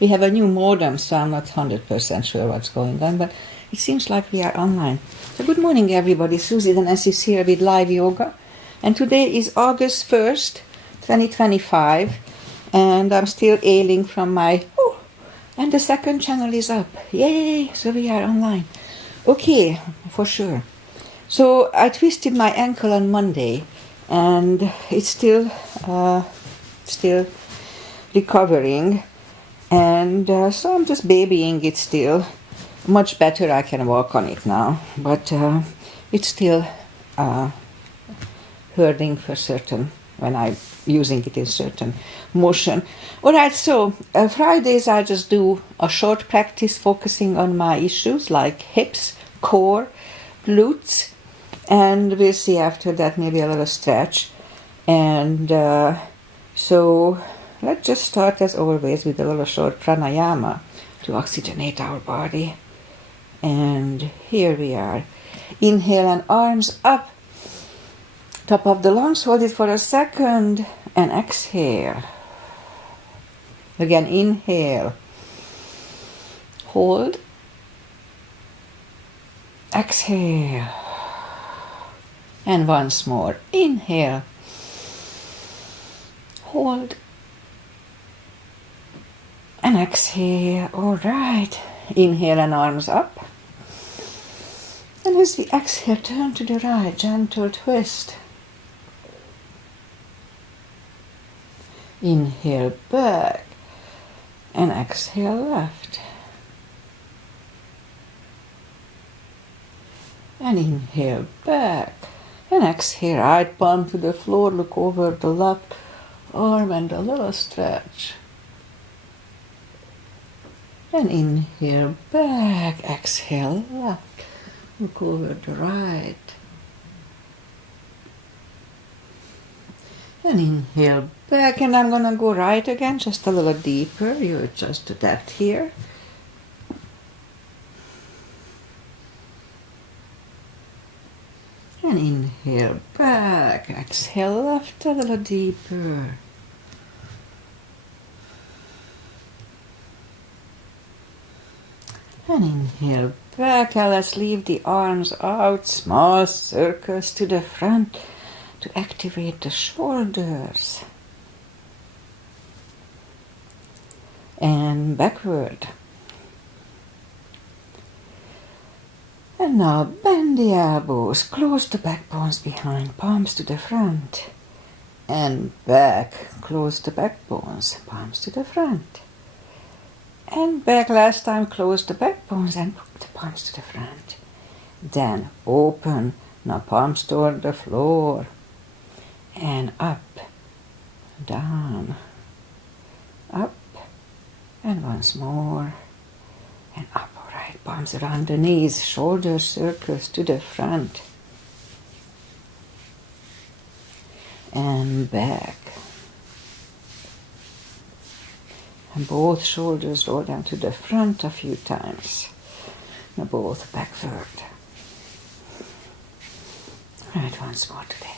We have a new modem, so I'm not 100% sure what's going on, but it seems like we are online. So good morning, everybody. Susie and S is here with live yoga. And today is August 1st, 2025, and I'm still ailing from my... and the second channel is up. Yay! So we are online. Okay, for sure. So I twisted my ankle on Monday, and it's still recovering, and so I'm just babying it still. Much better, I can walk on it now, but it's still hurting for certain when I'm using it in certain motion. Alright, so Fridays I just do a short practice focusing on my issues like hips, core, glutes, and we'll see after that maybe a little stretch. And so let's just start as always with a little short pranayama to oxygenate our body. And here we are. Inhale and arms up, top of the lungs, hold it for a second, and exhale. Again, inhale, hold, exhale, and once more, inhale, hold, and exhale. All right, inhale and arms up, and as we exhale, turn to the right, gentle twist. Inhale back and exhale left. And inhale back and exhale right palm to the floor. Look over the left arm and a little stretch. And inhale back, exhale left. Look over the right. And inhale back, and I'm gonna go right again, just a little deeper. You adjust the depth here. And inhale back, exhale left a little deeper. And inhale back, and let's leave the arms out, small circles to the front to activate the shoulders. And backward. And now bend the elbows, close the back bones behind, palms to the front. And back, close the back bones, palms to the front. And back, last time, close the back bones and put the palms to the front. Then open, now palms toward the floor. And up, down, up, and once more, and up. All right, palms around the knees, shoulder circles to the front, and back. And both shoulders roll down to the front a few times. Now both backward. All right, once more today.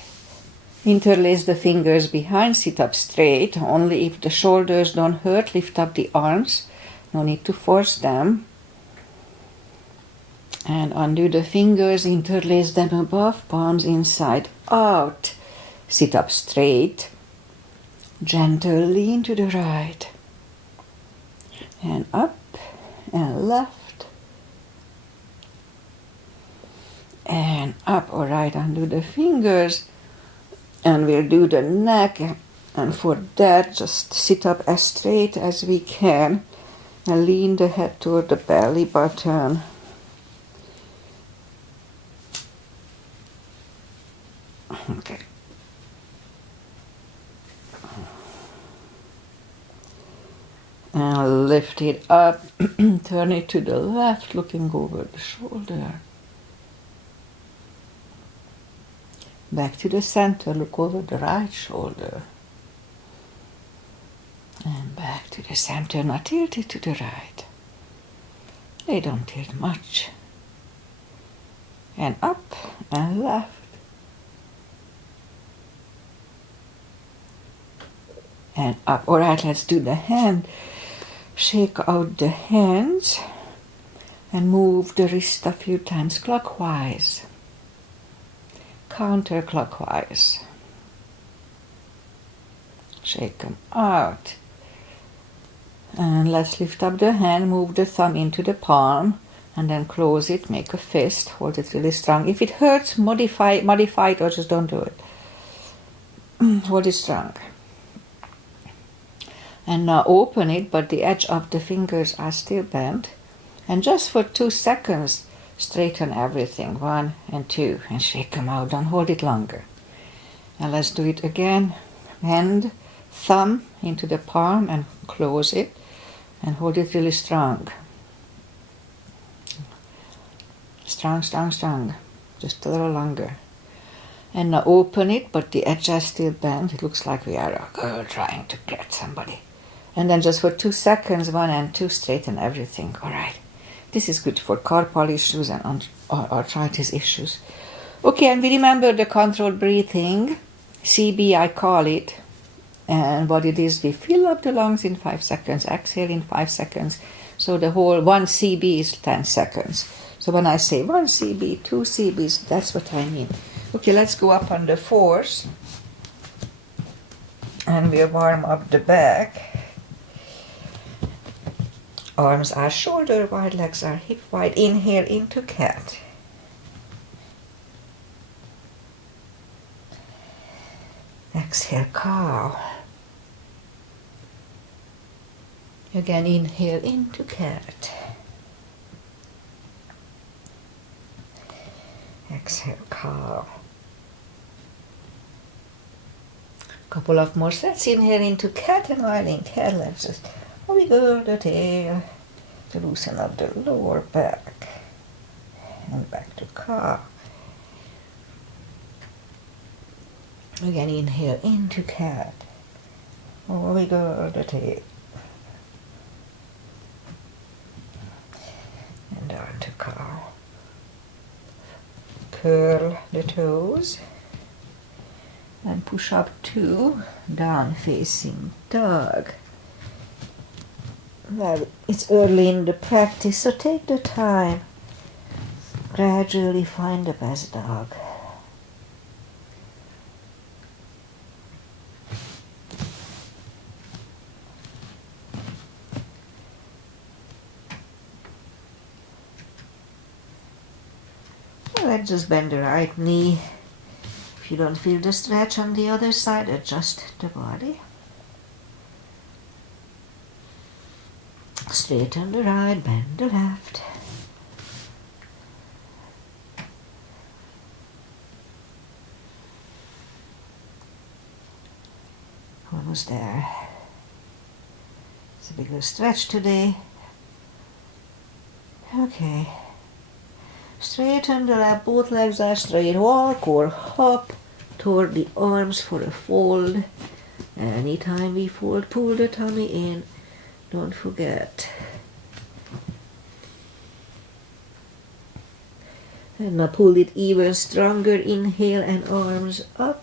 Interlace the fingers behind, sit up straight. Only if the shoulders don't hurt, lift up the arms. No need to force them. And undo the fingers, interlace them above, palms inside out. Sit up straight. Gentle lean to the right. And up and left. And up. All right, undo the fingers. And we'll do the neck, and for that, just sit up as straight as we can and lean the head toward the belly button. Okay. And lift it up, turn it to the left, looking over the shoulder. Back to the center, look over the right shoulder. And back to the center, now tilt it to the right. They don't tilt much. And up and left. And up. All right, let's do the hand. Shake out the hands and move the wrist a few times clockwise, counterclockwise. Shake them out. And let's lift up the hand, move the thumb into the palm, and then close it, make a fist, hold it really strong. If it hurts, modify it or just don't do it. Hold it strong. And now open it, but the edge of the fingers are still bent. And just for 2 seconds, straighten everything. 1 and 2, and shake them out. Don't hold it longer. And let's do it again. Hand, thumb into the palm and close it. And hold it really strong. Strong, strong, strong. Just a little longer. And now open it, but the edge is still bent. It looks like we are a girl trying to get somebody. And then just for 2 seconds, 1 and 2, straighten everything. All right. This is good for carpal issues and arthritis issues. Okay, and we remember the controlled breathing. CB, I call it. And what it is, we fill up the lungs in 5 seconds, exhale in 5 seconds. So the whole 1 CB is 10 seconds. So when I say 1 CB, 2 CBs, that's what I mean. Okay, let's go up on the 4s. And we'll warm up the back. Arms are shoulder wide, legs are hip wide. Inhale into cat. Exhale, cow. Again, inhale into cat. Exhale, cow. Couple of more sets. Inhale into cat, and while in cat, let's just wiggle the tail to loosen up the lower back. And back to cow. Again, inhale into cat. Wiggle the tail. And down to cow. Curl the toes. And push up to down facing dog. Well, it's early in the practice, so take the time. Gradually find the best dog. Let's just bend the right knee. If you don't feel the stretch on the other side, adjust the body. Straighten the right, bend the left. Almost there. It's a big little stretch today. Okay. Straighten the left, both legs are straight. Walk or hop toward the arms for a fold. Anytime we fold, pull the tummy in. Don't forget. And now pull it even stronger. Inhale and arms up.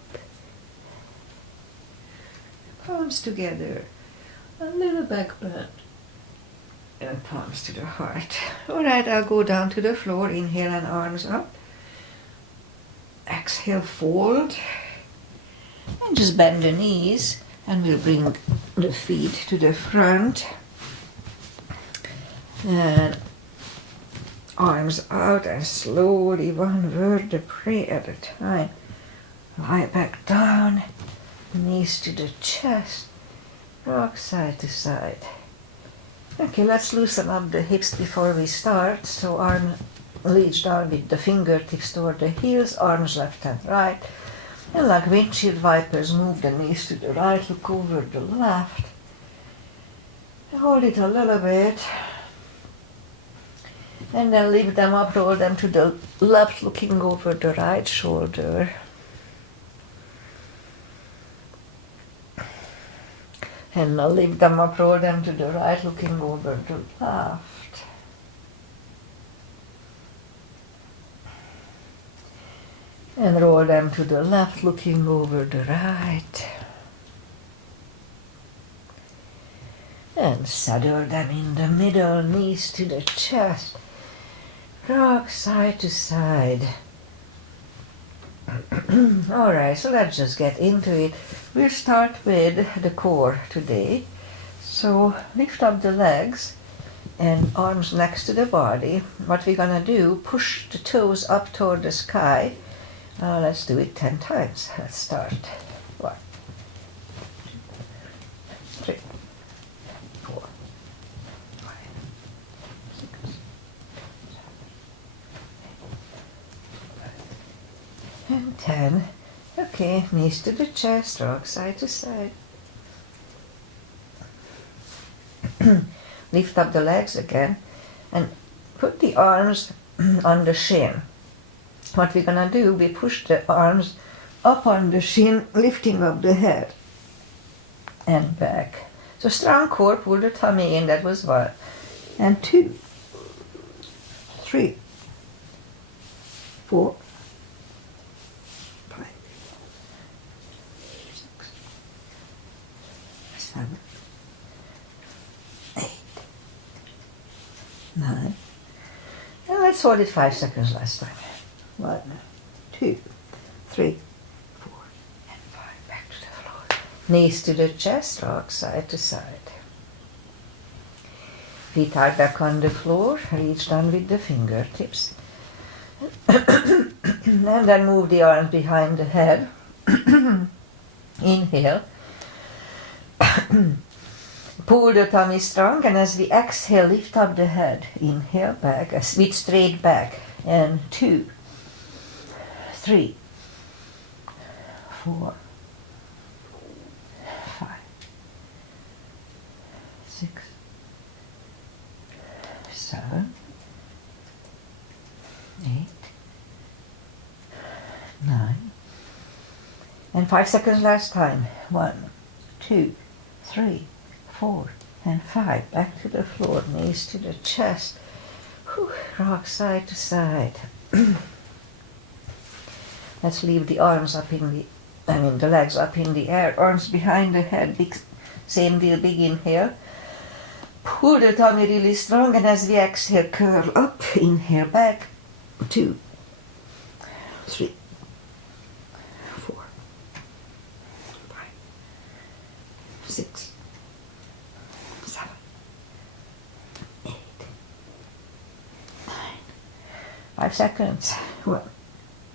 Palms together. A little back bend. And palms to the heart. Alright, I'll go down to the floor. Inhale and arms up. Exhale, fold. And just bend the knees. And we'll bring the feet to the front. And arms out and slowly, one vertebrae at a time. Lie back down. Knees to the chest. Rock side to side. Okay, let's loosen up the hips before we start. So arm reach down with the fingertips toward the heels, arms left and right. And like windshield wipers, move the knees to the right, look over the left. Hold it a little bit. And then lift them up, roll them to the left, looking over the right shoulder. And now lift them up, roll them to the right, looking over the left. And roll them to the left, looking over the right. And saddle them in the middle, knees to the chest. Rock side to side. Alright, so let's just get into it. We'll start with the core today. So lift up the legs and arms next to the body. What we're gonna do, push the toes up toward the sky. Let's do it 10 times. Let's start. 1, 2, 3, 4, 5, 6, 7, 8, and 10. Okay, knees to the chest, rock side to side. Lift up the legs again and put the arms on the shin. What we're gonna do, we push the arms up on the shin, lifting up the head and back. So strong core, pull the tummy in, that was 1. And 2, 3, 4, 5, 6, 7, 8, 9. And let's hold it 5 seconds last time. 1, 2, 3, 4, and 5. Back to the floor. Knees to the chest, rock side to side. Feet are back on the floor, reach down with the fingertips. And then move the arms behind the head. Inhale. Pull the tummy strong, and as we exhale, lift up the head. Inhale back, with straight back. And 2, 3, 4, 5, 6, 7, 8, 9. And 5 seconds last time. 1, 2, 3, 4, and 5. Back to the floor, knees to the chest. Whew, rock side to side. Let's leave the arms up in the legs up in the air, arms behind the head, same deal, big inhale. Pull the tummy really strong, and as we exhale, curl up, inhale back. 2, 3, 4, 5, 6, 7, 8, 9. 5 seconds. 1,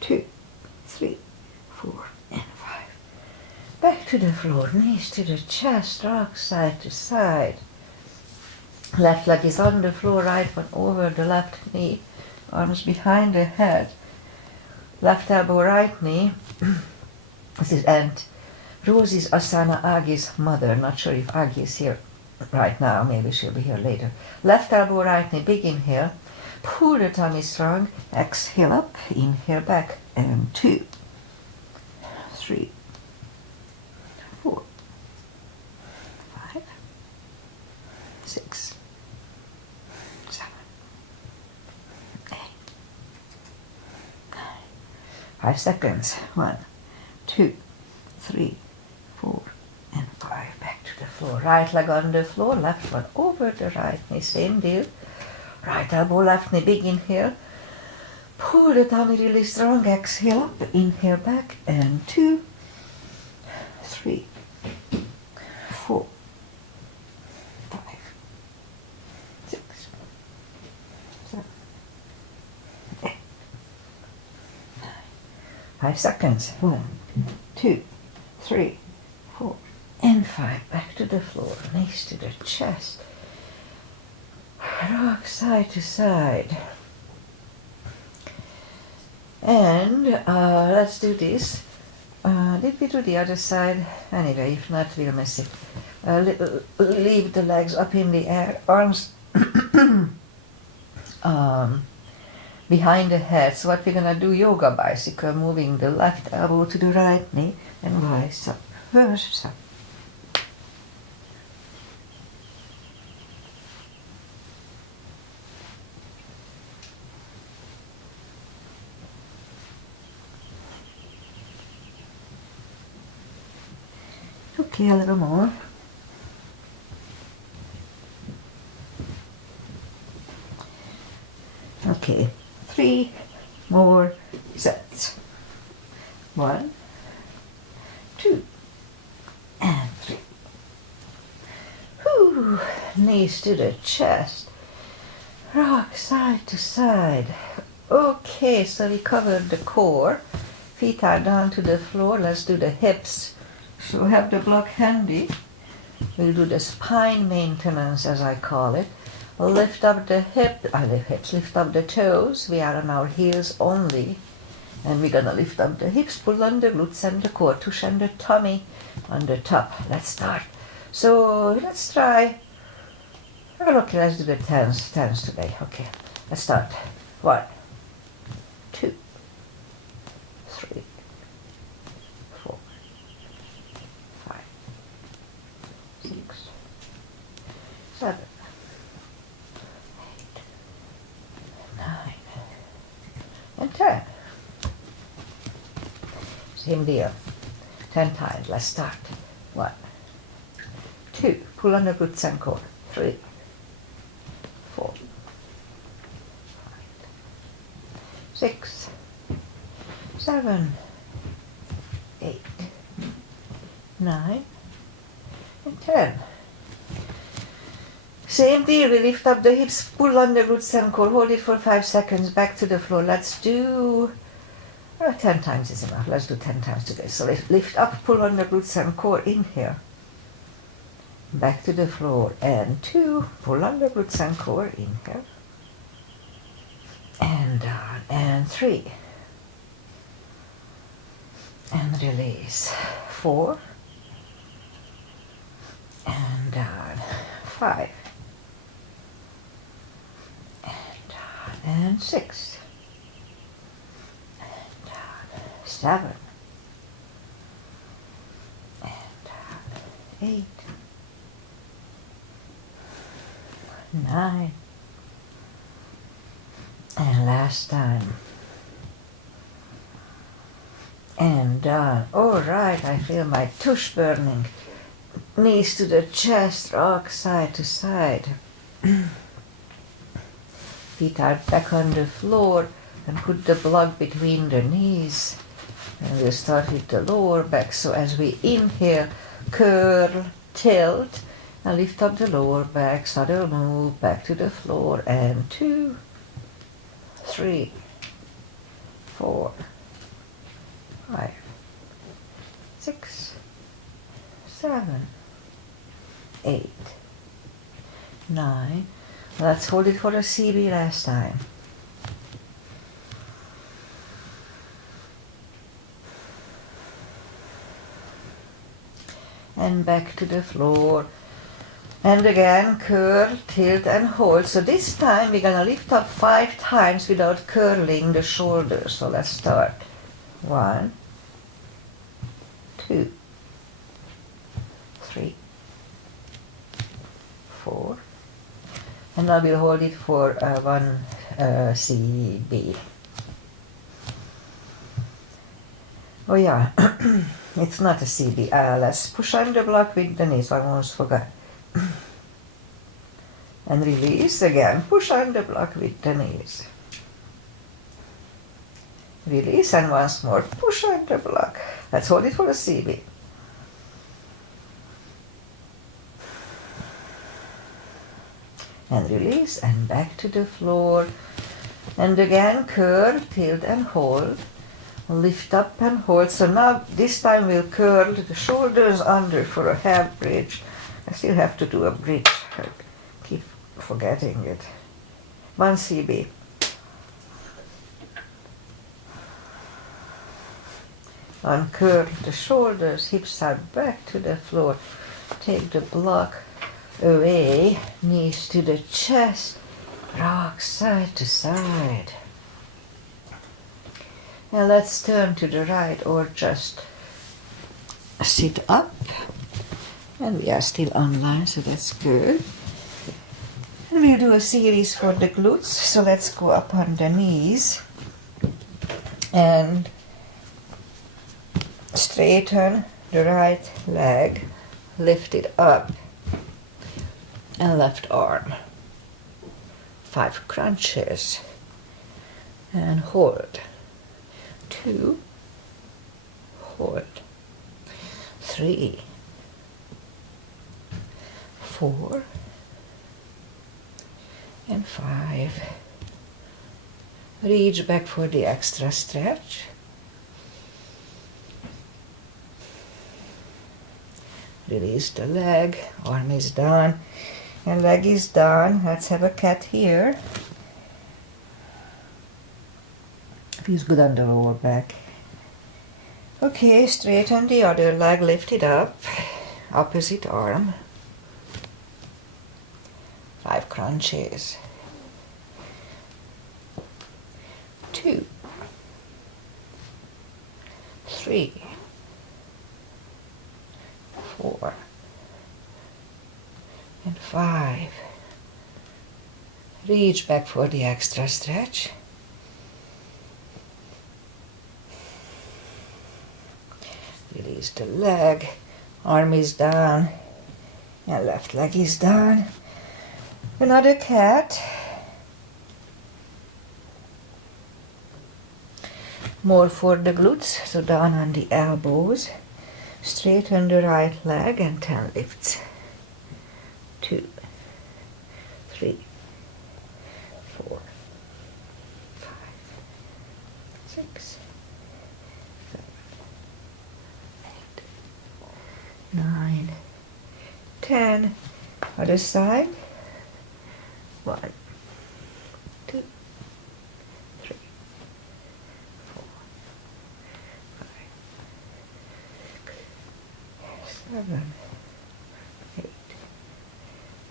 2, 3, 4, and 5. Back to the floor, knees to the chest, rock side to side. Left leg is on the floor, right one over the left knee, arms behind the head. Left elbow, right knee. This is Aunt Rosie's Asana, Agi's mother. Not sure if Agi is here right now, maybe she'll be here later. Left elbow, right knee, big inhale. Pull the tummy strong, exhale up, inhale back, and 2, 3, 4, 5, 6, 7, 8, 9. 5 seconds. 1, 2, 3, 4, and 5. Back to the floor. Right leg on the floor, left one over the right knee, same deal. Right elbow, left knee, big inhale. Pull the tummy really strong, exhale up, inhale back, and 2, 3, 4, 5, 6, 7, 8, 9. 5 seconds. 1, 2, 3, 4, and 5. Back to the floor, knees to the chest. Rock side to side. And let's do this. Did we do the other side? Anyway, if not, we'll miss it. Leave the legs up in the air, arms behind the head. So what we're gonna do, yoga bicycle, moving the left elbow to the right knee and rise up, versus up. Okay, a little more. Okay, 3 more sets. 1, 2, and 3. Whew, knees to the chest. Rock side to side. Okay, so we covered the core. Feet are down to the floor. Let's do the hips. So have the block handy. We'll do the spine maintenance, as I call it. Lift up the hips, lift up the toes. We are on our heels only. And we're gonna lift up the hips, pull on the glutes and the core, tush and the tummy on the top. Let's start. So let's try. Okay, let's do the tens today. Okay, let's start. 1, 2, 3, 4, 5, 6, 7, 8, 9, and 10. Same deal. 10 times. Let's start. 1, 2. Pull on the glutes and core. 3, 4, 5, 6, 7, 8, 9, and 10. Same deal. We lift up the hips, pull on the glutes and core, hold it for 5 seconds, back to the floor. Let's do 10 times is enough. Let's do 10 times today. So lift up, pull on the glutes and core, inhale. Back to the floor. And 2, pull on the glutes and core, inhale. And down. And 3. And release. 4. And down. 5. And down. And 6. 7, and 8, 9, and last time, and done. All right, I feel my tush burning. Knees to the chest, rock side to side. Feet are back on the floor, and put the block between the knees. And we'll start with the lower back. So as we inhale, curl, tilt, and lift up the lower back, subtle move, back to the floor, and 2, 3, 4, 5, 6, 7, 8, 9. Let's hold it for the CB last time. And back to the floor. And again, curl, tilt, and hold. So this time we're gonna lift up 5 times without curling the shoulders. So let's start. 1, 2, 3, 4. And now we'll hold it for 1 CB. Oh yeah, it's not a CB. Let's push on the block with the knees. I almost forgot. And release again. Push on the block with the knees. Release and once more. Push on the block. Let's hold it for a CB. And release and back to the floor. And again, curl, tilt, and hold. Lift up and hold. So now this time we'll curl the shoulders under for a half bridge. I still have to do a bridge. I keep forgetting it. 1 CB. Uncurl the shoulders, hips are back to the floor. Take the block away, knees to the chest, rock side to side. Now let's turn to the right or just sit up. And we are still online, so that's good. And we'll do a series for the glutes. So let's go up on the knees and straighten the right leg, lift it up, and left arm. 5 crunches. and hold. 2, hold. 3, 4, and 5. Reach back for the extra stretch. Release the leg, arm is done, and leg is done. Let's have a cat here. Feels good on the lower back. Okay, straighten the other leg, lift it up, opposite arm. 5 crunches. 2, 3, 4, and 5. Reach back for the extra stretch. Release the leg, arm is down, and left leg is down. Another cat. More for the glutes, so down on the elbows. Straighten the right leg and 10 lifts. 2, 3, 4, 5, 6, 7, 8, 9, 10. Other side. 1, 2, 3, 4, 5, 6, 7, 8,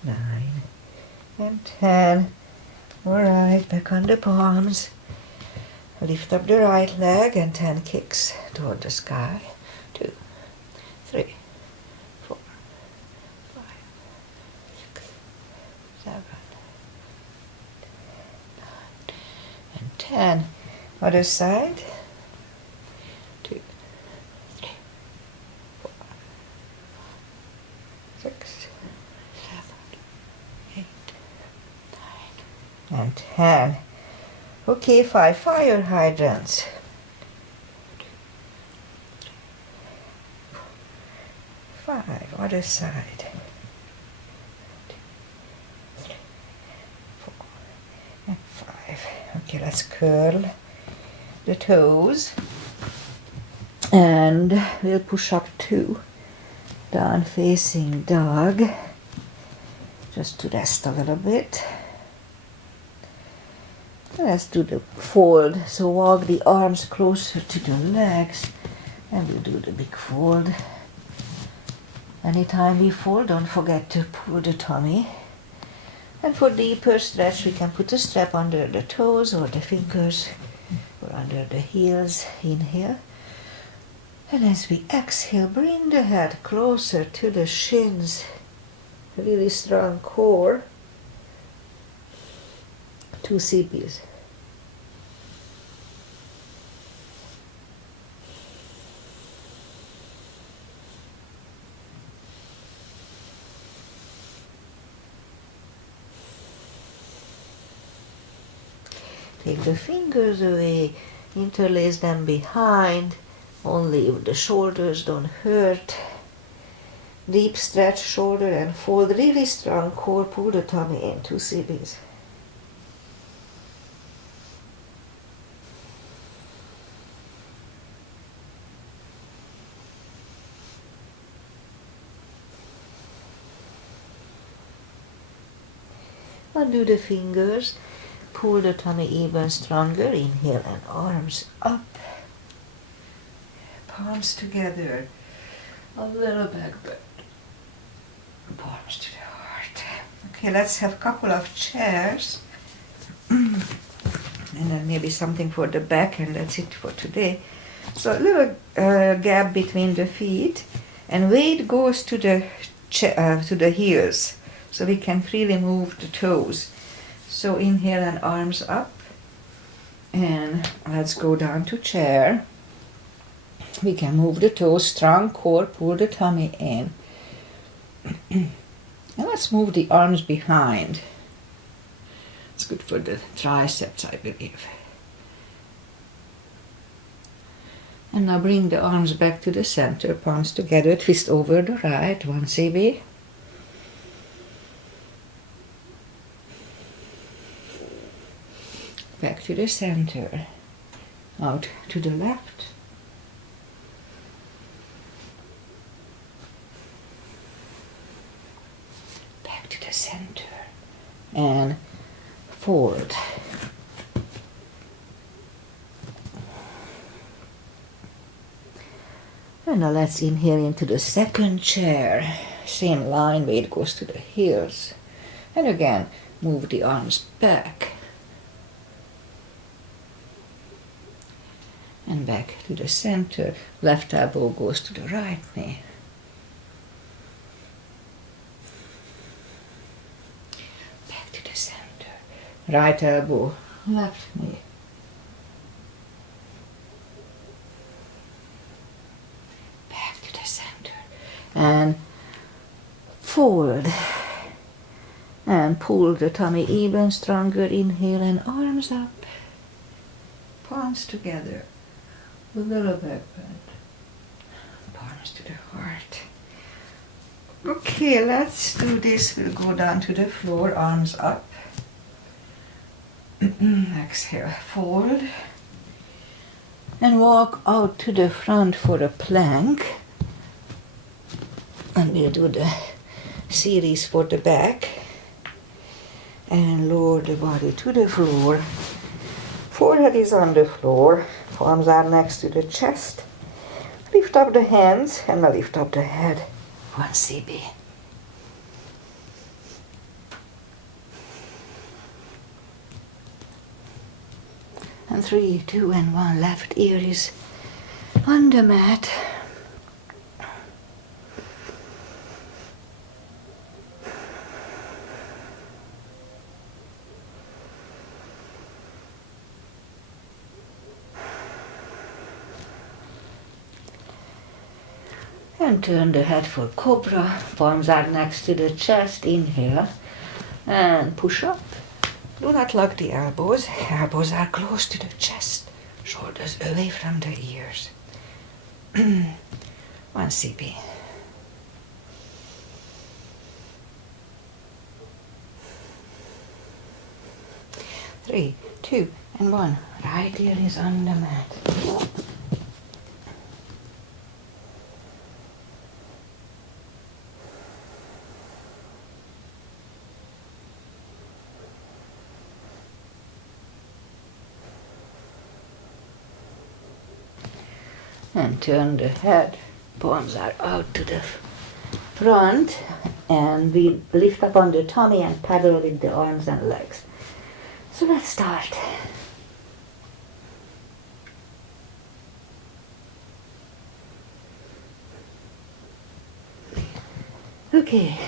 9, and 10. Alright, back on the palms. Lift up the right leg and 10 kicks toward the sky. 2, 3, 4, 5, 6, 7, 9, and 10. Other side. 2, 3, 4, 6, 7, 8, 9, and 10. Okay, 5 fire hydrants. 5, other side. 2, 3, 4, and 5. Okay, let's curl the toes. And we'll push up 2. Down facing dog. Just to rest a little bit. Let's do the fold. So walk the arms closer to the legs and we'll do the big fold. Anytime we fold, don't forget to pull the tummy. And for deeper stretch, we can put a strap under the toes or the fingers or under the heels. Inhale. And as we exhale, bring the head closer to the shins. Really strong core. 2 CPs. Take the fingers away, interlace them behind, only if the shoulders don't hurt. Deep stretch shoulder and fold, really strong core, pull the tummy in, 2 CPs. Undo the fingers, pull the tummy even stronger, inhale and arms up, palms together, a little back bend, palms to the heart. Okay, let's have a couple of chairs, and then maybe something for the back, and that's it for today. So a little gap between the feet, and weight goes to the heels. So we can freely move the toes. So inhale and arms up. And let's go down to chair. We can move the toes, strong core, pull the tummy in. And let's move the arms behind. It's good for the triceps, I believe. And now bring the arms back to the center, palms together, twist over the right, one CB. Back to the center, out to the left. Back to the center, and forward. And now let's inhale into the second chair. Same line, weight goes to the heels. And again, move the arms back. And back to the center. Left elbow goes to the right knee. Back to the center. Right elbow, left knee. Back to the center. And forward. And pull the tummy even stronger. Inhale and arms up. Palms together. A little back bend. Palms to the heart. Okay, let's do this. We'll go down to the floor, arms up. Exhale, forward. And walk out to the front for a plank. And we'll do the series for the back. And lower the body to the floor. Forehead is on the floor. Arms are next to the chest. Lift up the hands and now lift up the head. 1 CB. And 3, 2, and 1. Left ear is on the mat. And turn the head for cobra. Palms are next to the chest. Inhale and push up. Do not lock the elbows. Elbows are close to the chest. Shoulders away from the ears. 1 CB. Three, 2, and 1. Right ear is on the mat. And turn the head. Palms are out to the front. And we lift up on the tummy and paddle with the arms and legs. So let's start. Okay,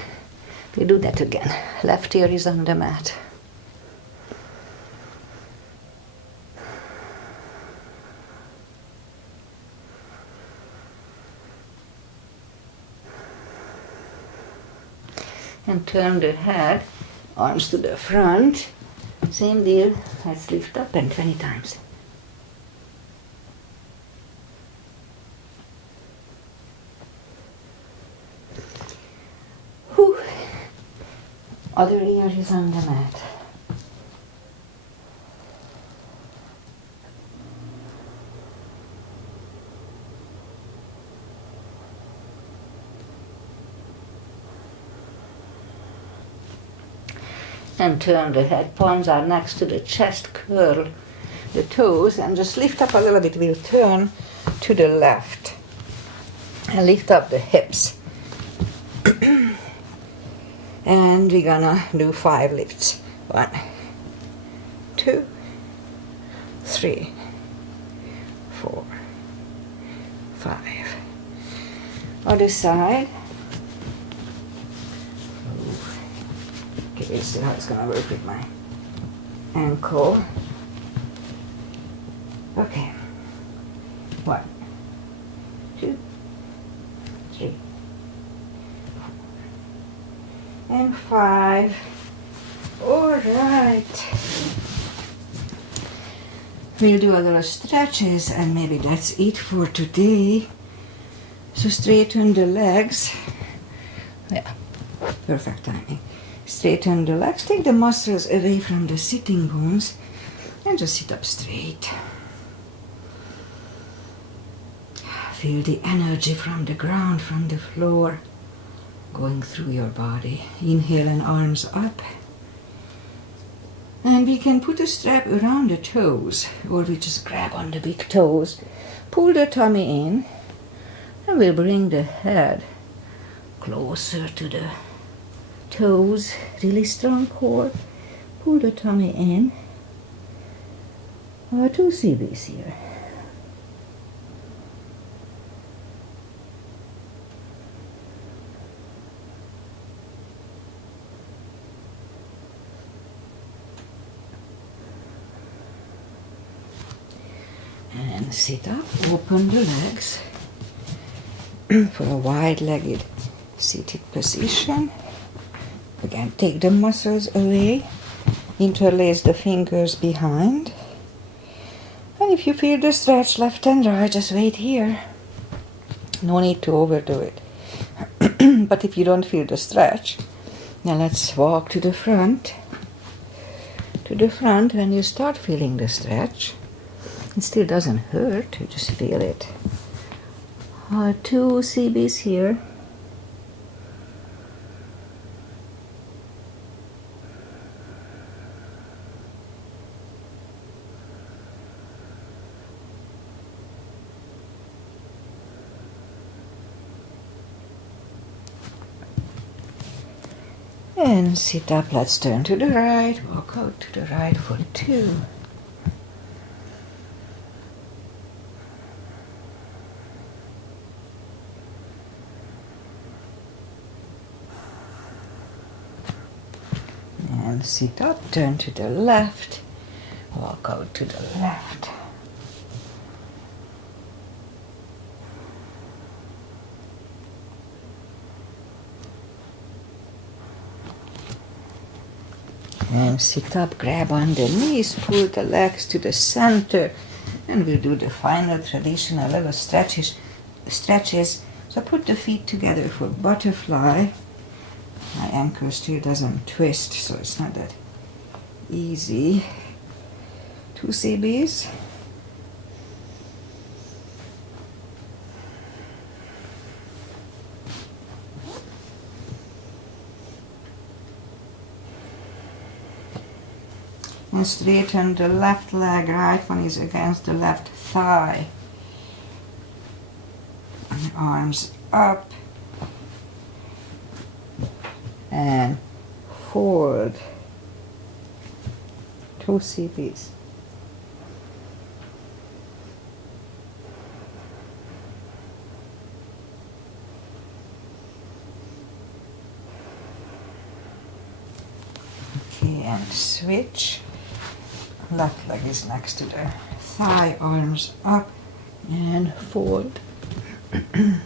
we do that again. Left ear is on the mat. And turn the head, arms to the front. Same deal, let's lift up and 20 times. Whew. Other ear is on the mat. And turn the head, palms are next to the chest, curl the toes and just lift up a little bit. We'll turn to the left and lift up the hips. And we're gonna do 5 lifts. 1, 2, 3, 4, 5. Other side. Okay, let's see how it's gonna work with my ankle. Okay. 1, 2, 3, 4, and 5. All right. We'll do a little stretches and maybe that's it for today. So straighten the legs. Yeah, perfect timing. Straighten the legs, take the muscles away from the sitting bones and just sit up straight. Feel the energy from the ground, from the floor, going through your body. Inhale and arms up. And we can put a strap around the toes, or we just grab on the big toes. Pull the tummy in, and we'll bring the head closer to the toes. Really strong core. Pull the tummy in. 2 CBs here. And sit up, open the legs for a wide-legged seated position. Again, take the muscles away, interlace the fingers behind. And if you feel the stretch left and right, just wait here. No need to overdo it. But if you don't feel the stretch, now let's walk to the front. To the front, when you start feeling the stretch, it still doesn't hurt, you just feel it. 2 CBs here. And sit up, let's turn to the right, walk out to the right for 2. And sit up, turn to the left, walk out to the left. And sit up, grab on the knees, pull the legs to the center, and we'll do the final traditional little stretches. So put the feet together for butterfly. My ankle still doesn't twist, so it's not that easy. 2 CBs. And straighten the left leg, right one is against the left thigh. And arms up. And forward. 2 CBs. Okay, and switch. Left leg is next to the thigh, arms up and forward. And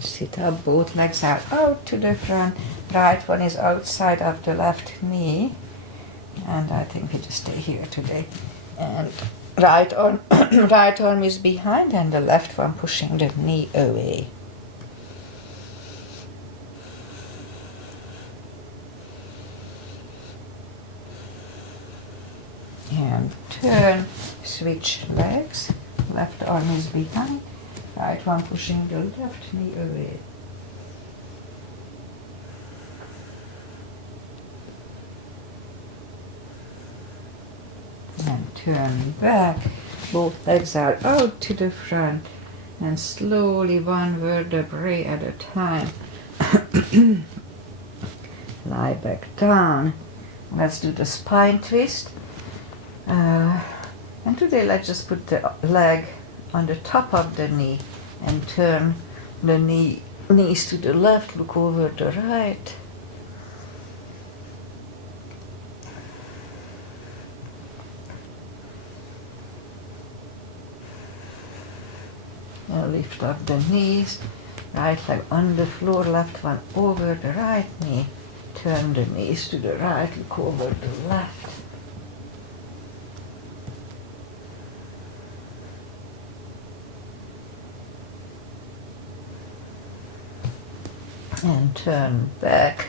sit up, both legs are out to the front. Right one is outside of the left knee. And I think we just stay here today. And right arm is behind and the left one pushing the knee away. And turn, switch legs. Left arm is behind, right one pushing the left knee away. And turn back, both legs are out to the front, and slowly one vertebrae at a time. Lie back down. Let's do the spine twist. And today let's just put the leg on the top of the knee and turn the knees to the left, look over the right. And lift up the knees, Right leg on the floor, left one over the right knee. Turn the knees to the right, look over the left. And turn back.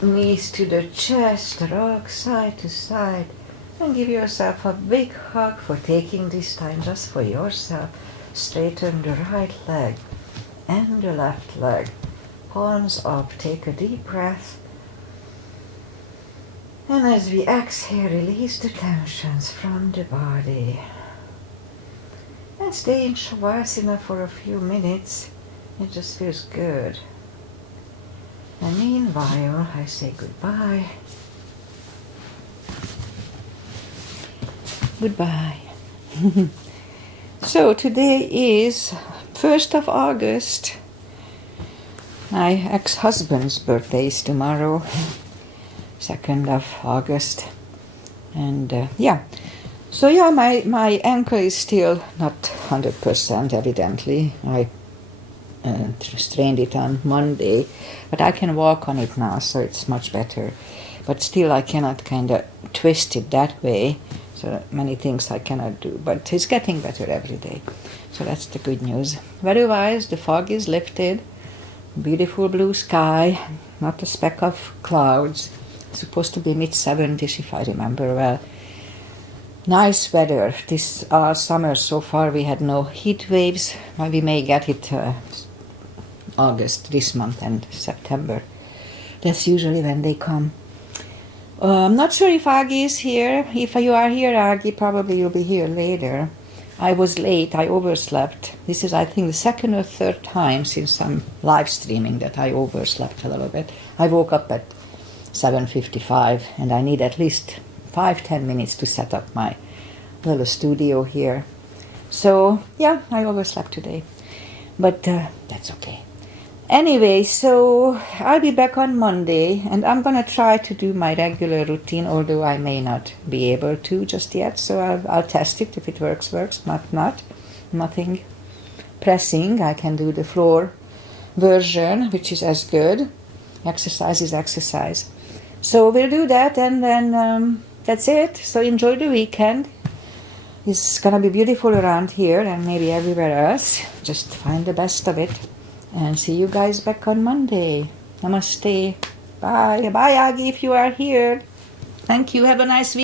Knees to the chest, rock side to side. And give yourself a big hug for taking this time just for yourself. Straighten the right leg and the left leg. Palms up, take a deep breath. And as we exhale, release the tensions from the body. And stay in Shavasana for a few minutes. It just feels good. And meanwhile, I say goodbye. Goodbye. So today is 1st of August. My ex-husband's birthday is tomorrow, 2nd of August. And so my ankle is still not 100% evidently. I strained it on Monday, but I can walk on it now, so it's much better. But still I cannot kind of twist it that way, so many things I cannot do. But it's getting better every day, so that's the good news. Otherwise, the fog is lifted, beautiful blue sky, not a speck of clouds. It's supposed to be mid-70s if I remember well. Nice weather. This summer so far we had no heat waves, but we may get it August this month and September. That's usually when they come. I'm not sure if Agi is here. If you are here, Agi, probably you'll be here later. I was late. I overslept. This is, I think, the second or third time since I'm live streaming that I overslept a little bit. I woke up at 7:55 and I need at least 5-10 minutes to set up my little studio here. So, yeah, I overslept today. But that's okay. Anyway, so I'll be back on Monday, and I'm going to try to do my regular routine, although I may not be able to just yet. So I'll test it. If it works, not. Nothing pressing. I can do the floor version, which is as good. Exercise is exercise. So we'll do that, and then that's it. So enjoy the weekend. It's going to be beautiful around here and maybe everywhere else. Just find the best of it. And see you guys back on Monday. Namaste. Bye. Bye, Agi, if you are here. Thank you. Have a nice week.